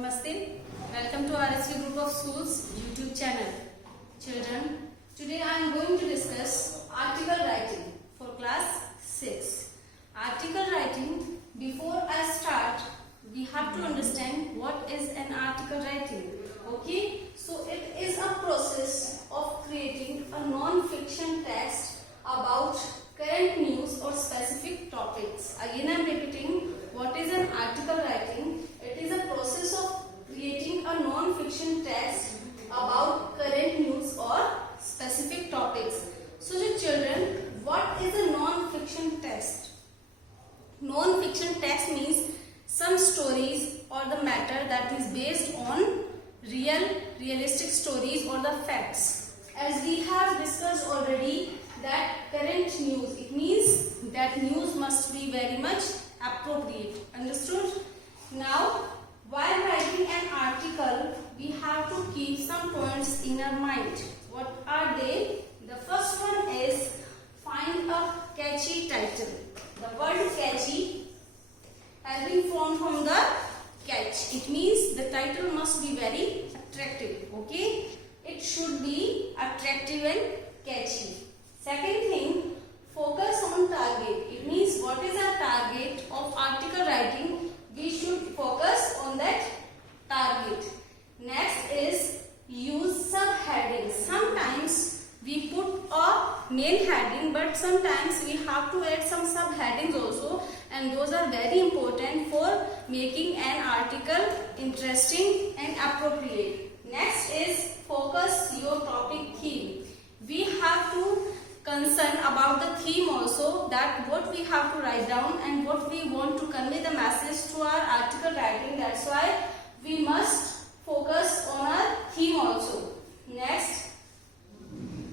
Namaste. Welcome to RSV Group of Schools YouTube channel. Children, today I am going to discuss article writing for class 6. Article writing, before I start, we have to understand what is an article writing. Okay, so it is a process of creating a non-fiction text about current news or specific topics. Again I am repeating, what is an article writing? It is a process of creating a non-fiction text about current news or specific topics. So children, what is a non-fiction text? Non-fiction text means some stories or the matter that is based on realistic stories or the facts. As we have discussed already that current news, it means that news must be very much appropriate. Understood? Now, while writing an article, we have to keep some points in our mind. What are they? The first one is find a catchy title. The word catchy has been formed from the catch. It means the title must be very attractive. Okay? It should be attractive and catchy. Second thing, focus on target. It means what is our target of article writing? We should focus on that target. Next is use subheadings. Sometimes we put a main heading, but sometimes we have to add some subheadings also, and those are very important for making an article interesting and appropriate. Next is focus your topic theme. We have to concern about the theme also, that what we have to write down and what we want to convey the message to our article writing. That's why we must focus on our theme also. Next,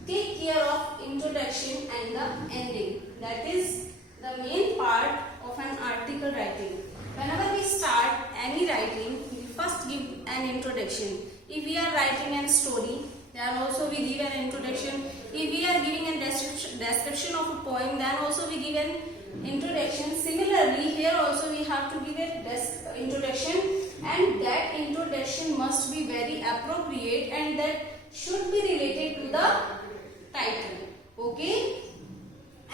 take care of introduction and the ending. That is the main part of an article writing. Whenever we start any writing, we first give an introduction. If we are writing a story, then also we give an introduction. If we are giving a description of a poem, then also we give an introduction. Similarly, here also we have to give an introduction, and that introduction must be very appropriate and that should be related to the title. Okay?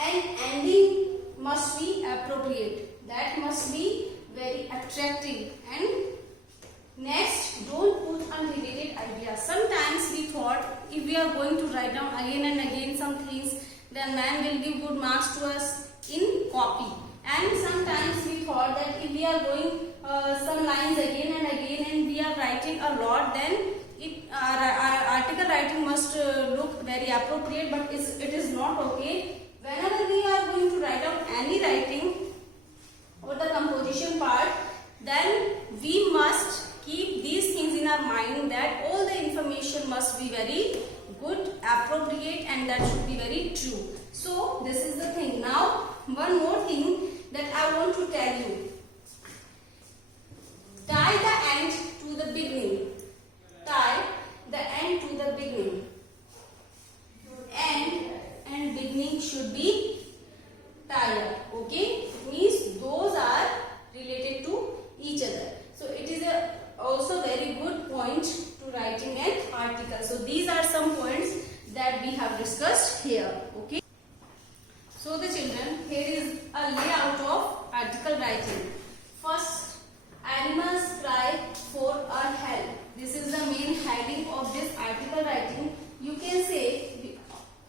And ending must be appropriate. That must be very attractive. And next, don't put unrelated ideas. Sometimes we thought if we are going to write down again and again some things, then man will give good marks to us in copy. And sometimes we thought that if we are going some lines again and again and we are writing a lot, then our article writing must look very appropriate, but it is not okay. Whenever we are going to write down any writing or the composition part, then we must keep these things in our mind, that all the information must be very good, appropriate, and that should be very true. So this is the thing. Now one more thing that I want to tell you. Tie the end to the beginning. Tie the end to the beginning. End and beginning should be tied. Okay? It means those are related to each other. So it is also very good point to writing an article. So these are some points that we have discussed here. Okay. So the children, here is a layout of article writing. First, animals cry for our help. This is the main heading of this article writing. You can say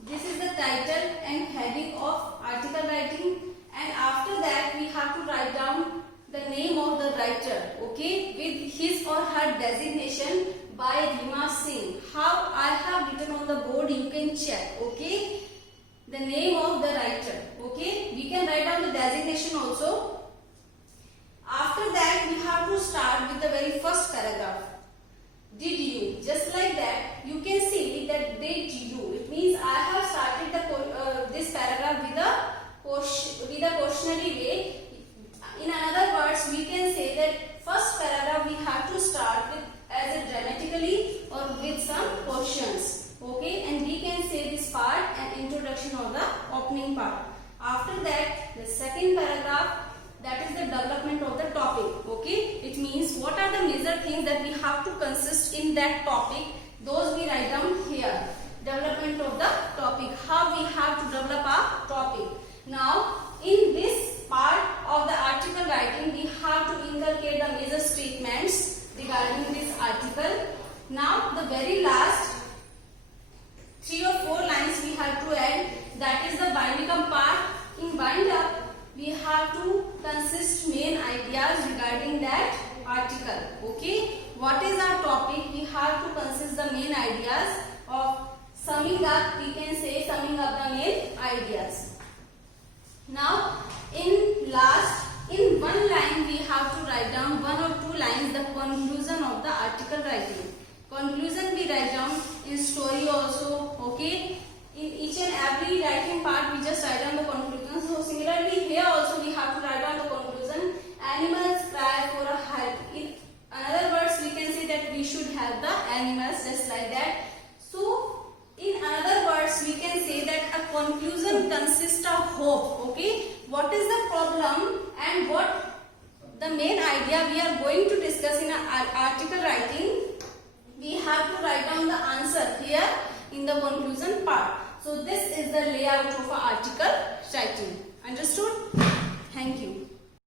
this is the title and heading of article writing, and after that we have to write down the name of the writer, okay, with his or her designation by Rima Singh. How I have written on the board, you can check, okay, the name of the writer, okay. We can write down the designation also. After that, we have to start with the very first paragraph. Did you? Just like that, you can see that did you. It means I have started this paragraph with a cautionary way. In other words, we can say that first paragraph we have to start with as a dramatically or with some questions. Okay, and we can say this part an introduction or the opening part. After that, the second paragraph, that is the development of the topic. Okay, things that we have to consist in that topic, those we write down here. Development of the topic, how we have to develop our topic. Now, in this part of the article writing, we have to inculcate the major statements regarding this article. Now, the very last 3 or 4 lines we have to add, that is the bind up part. In bind up, we have to consist main ideas regarding that article. Okay, what is our topic? We have to consist the main ideas of summing up. We can say summing up the main ideas. Now, in one line we have to write down 1 or 2 lines the conclusion of the article writing. Conclusion we write down in story also. Okay, in each and every writing part we just write down the conclusion. So similarly here also we have to write down the conclusion. Animals cry for a help. In other words, we can say that we should help the animals, just like that. So in other words, we can say that a conclusion consists of hope. Okay, what is the problem and what the main idea we are going to discuss in our article writing? We have to write down the answer here in the conclusion part. So this is the layout of our article writing. Understood? Thank you.